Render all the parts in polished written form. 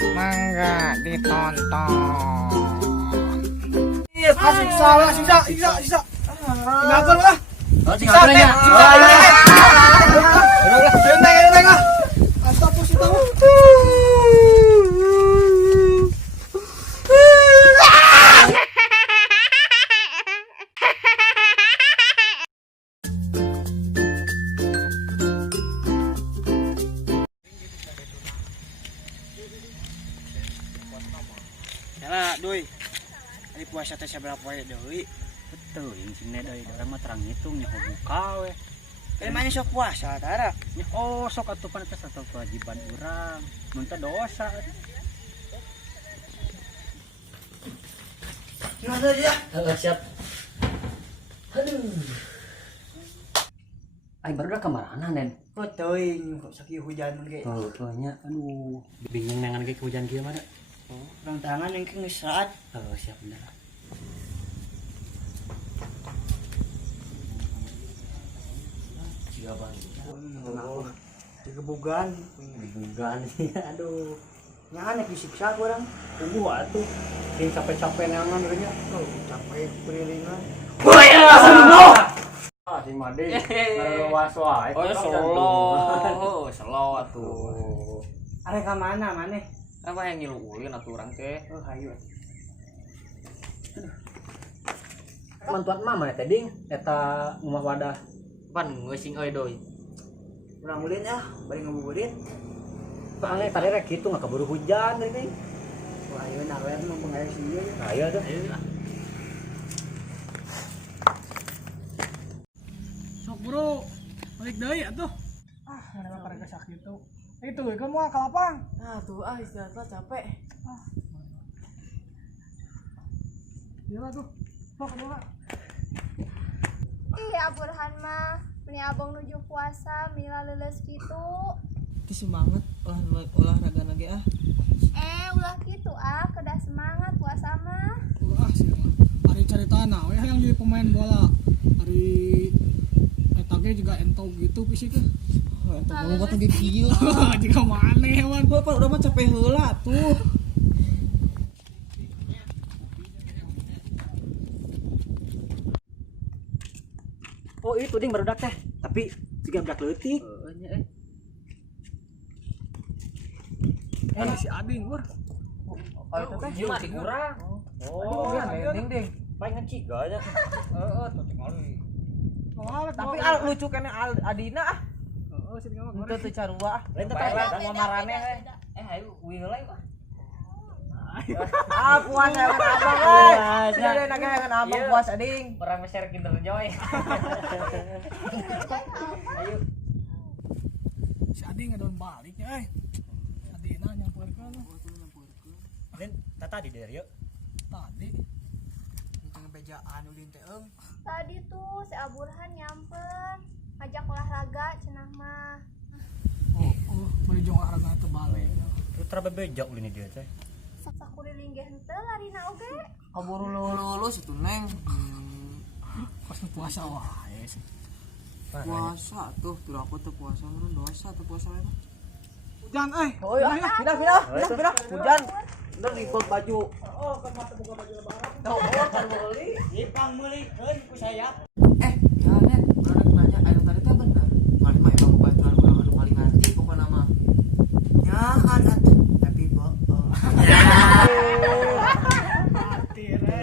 Mangga ditonton. Iya, siksa. Kenapa lu lah? Oh, tinggal aja. Ayo, Mantap sih tahu. Yalah, doi. Hari puasa teh saberapa poe deui? Betul, yang sini dari orang mah terang hitung nya buka we. Emangnya sok puasa tara? Nya oh sok atuh pan teh satu kewajiban urang. Mun teh dosa. Gimana dia? Siap. Aduh. Ai baru dah kemana Nen? Oh, teuing kok sakit hujan ge. Oh, tuanya aduh, bingung nangan ge hujan kieu mah. Oh, urang tangan yang geus saat. Oh, siap bener. Siapa bang? Digebugan. Bukan sih, aduh. Nya aneh disiksa ku urang. Tunggu atuh. Sing capek-capek nangan nya. Oh, capek kurilingan. Ah, si Made. Ngaruas wae. Oh, selo atuh. Arek ka mana maneh? Apa yang ngilu-ulin atuh urang teh? Oh, hayu. Mantuan mama eta ding eta rumah wadah. Pan ngeusing euy doi. Urang ulin ya, bari ngabuburit. Soalnya tadi rek kitu nggak keburu hujan ini. Wah, ayeuna nawen mah pengair sieun. Ayo tuh. Sok bro, balik deui atuh. Ah, mana parah sakit tuh. Itu kan mau ke lapang. Nah tuh istirahat lah capek. Iya tuh. Sok dulu. Iya Burhan mah punya abang nuju puasa mila leuleus kitu. Itu semangat olahraga lagi ah. Ulah kitu kedah semangat puasa mah. Sih mah. Hari cari tanah we yang jadi pemain bola. Hari eta ge juga entog gitu fisik teh. Entah mau buat lagi kieu. Jika maneh wan. Bapak udah mah capek heula tuh. Oh itu ding baru dak teh, tapi juga budak leutik. Si Ading gur. Oh, itu teh cuma kurang. Oh, ding. Baik ngecik aja. Heeh, tuh cekali. Tapi lucu kene Adina ah. Oh, sih ngomong. Itu teh carua ah. Lain teh Sama marane we. Ayo heula ya. Puas dengan abang euy. Sudah ada naga dengan abang puas ading. Orang share Kinder Joy. Ayo. Si Ading ngadon baliknya Adina nyamperkeun. Lain tadi dari yuk. Tadi Tengah bejaan ulin teh eung. Tadi tuh si Aburhan nyamper ngajak olahraga cenah mah. bari jong olahraga teu balik. Putra bebejak ulin dia teh. Sakuriling ge henteu larina oge. Kaburu lulus itu neng. Pas puasa wae sih. Puasa tuh, aku tuh puasa mun dosa tuh puasa mah. Hujan Oh iya, pindah. Hujan. Bener ikut baju. Oh, kan mata buka baju lebaran. Kan meuli. Ipang meulikeun ku saya. Ya net, mana nanya anu tadi teh bener. Mali mah emang bantuan urang anu paling ngerti pokona mah. Nyaan atuh, tapi bohong.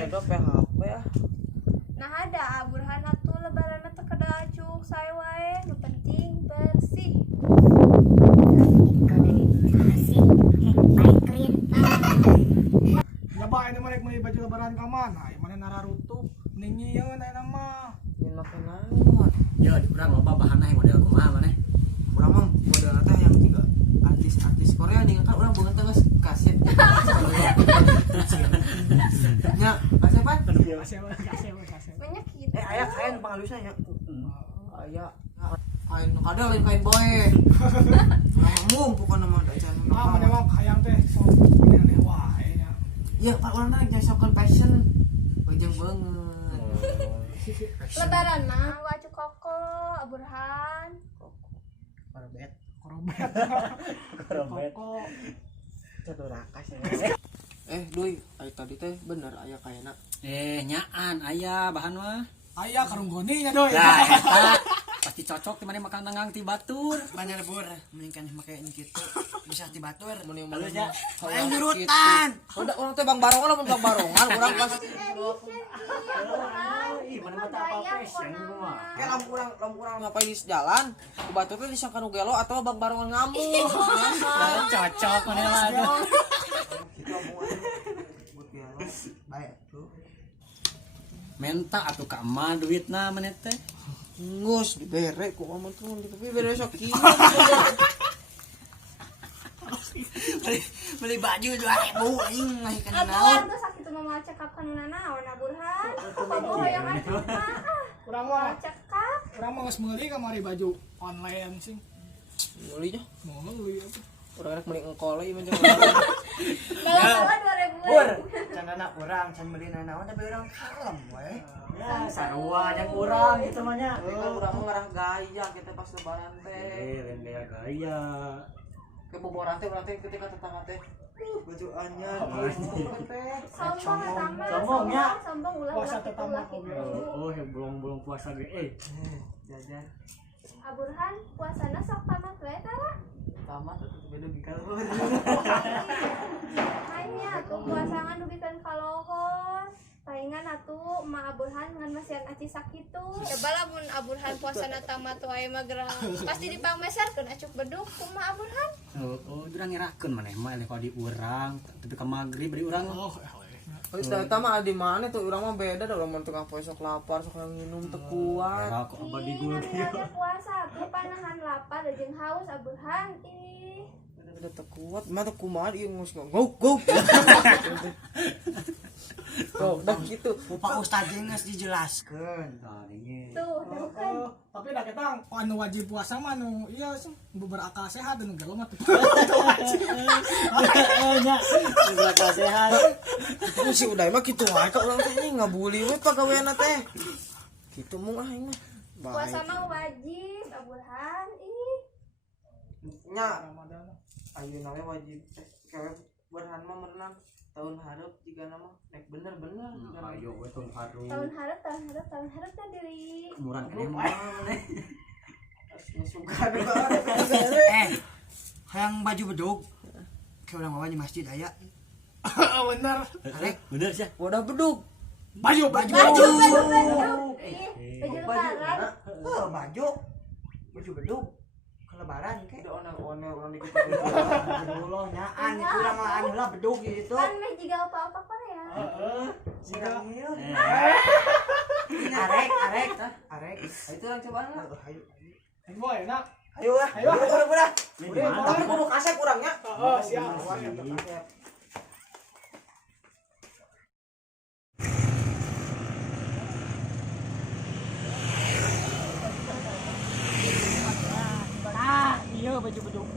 Itu PHP ah. Nah ada Aburhan atuh lebaran teh kedah cuk sae wae, nu penting bersih. Nyoba ini mereka meuli baju lebaran ka mana? Mana nararutup, ning nyieun aya mah. Yen make naon? Ya di urang loba bahanna model kumaha maneh. Urang mah model teh yang juga artis Korea nih kan urang boga teh geus kaset. Nya, kaset apa? Kasih. Banyak gitu. Aya kain pangalusna nya. Aya kain kada lain kain boe. Ngomong pokona mah da can. Mana mah hayang teh sok aneh wae nya. Iya, Pak urang teh nyasokeun fashion. Bajang banget. Lebaran mah waju koko Aburhan. Korobet. Korobet. Korobet. Koko. Duy, ai tadi teh bener aya kayana. Nyaan aya bahan mah. Ayah karung goni nya doy. Ya eta pasti cocok dimana makan nangang ti batur. Banyak bur, mending kan make ini gitu. Bisa di batur. Mun yang Halus mana? ya. Yang jurutan. Udah orang teh Bang Barongan lamun Bang Barongan urang pas Ih, mana mata apa fashion gua. kayak lampu urang ngapain di jalan. Ku batur teh disangka nu gelo atau Bang Barongan ngamuk. Cocok mana lah. Baik tuh. Menta atuh ka emak duitna meneh teh. Ngus dibere ku amun tuh tapi bere sok kieu. Beli baju 2.000 aing ngasih kan Aduh, naon. tuh sakit mah cekap kana naon Burhan. Kamu hoyong aja mah. Urang mah Cekap. urang mah geus meuli kamari baju online sih. Meuli nya. Meuli atuh. Urang rek meuli engkol ieu mah jeung. Bawa 2000. Can anak urang can beli naon tapi urang kalem we. Ya sarua yang kurang gitu mah nya. Kan urang mah ngarah gaya kita pas lebaran teh. Lain gaya. Ke boboran teh urang teh ketika tetangga teh. Baju anyar. Sombongnya. Sombong ulah Puasa ulah tetama gitu. Oh, belum puasa ge. Jajan. Aburhan puasana sok tamat we tara. Tamat tetep beda bikal. Hanya tuh puasangan dugikeun kalohos. Palingan atuh Ma Aburhan ngan masian aci sakitu. Coba lamun Aburhan puasana tamat wae mah gerah. Pasti dipangmeserkeun acuk beduk ku Ma Aburhan. Oh, urang ngirakeun maneh mah eleh di urang, tapi ka magrib bari urang. Oh, eta mah di mana tuh urang mah beda da urang mah tengah poe sok lapar sok nginum teu kuat. Era kok abadi Ih, gul. namanya puasa tuh panahan lapar jeung haus Aburhan. Ih. Udah teu kuat, mah teu kumaha ieu geus go. Oh, udah gitu. Pak Ustaz geus dijelaskeun. Tuh, kan. Tapi da ketang anu wajib puasa mah nu iya sih berakal sehat dan gelo mah tuh. Nya, berakal sehat. Ku si udah mah kitu wae ka urang teh ini ngabuli we pagaweanna teh. Kitu mung aing mah. Puasa mah wajib Aburhan. Ih. Nya Ramadan. ayeuna we wajib kewe berhan mah merenang tahun hareup jiga nama nek bener-bener Ayo we tong harum. Tahun harap kan diri. Umuran keneh mah. suka deh. Hayang baju bedug. Kayak urang bawa di masjid aya. Bener. Arek Bener sih. Wadah bedug. Baju. Ih, baju lebaran. baju. Baju bedug. Lebaran ke Ada onel orang dikit. Allah nyaan itu urang lah anu lah bedug gitu. Kan meh jiga apa-apa Korea. Siga ngeu. Arek. Itu orang cobaan lah. Ayo. Boy, nak. Ayo lah. Ayo udah. Tapi kudu kasep kurangnya. Oh, siap. Iya baju beduk.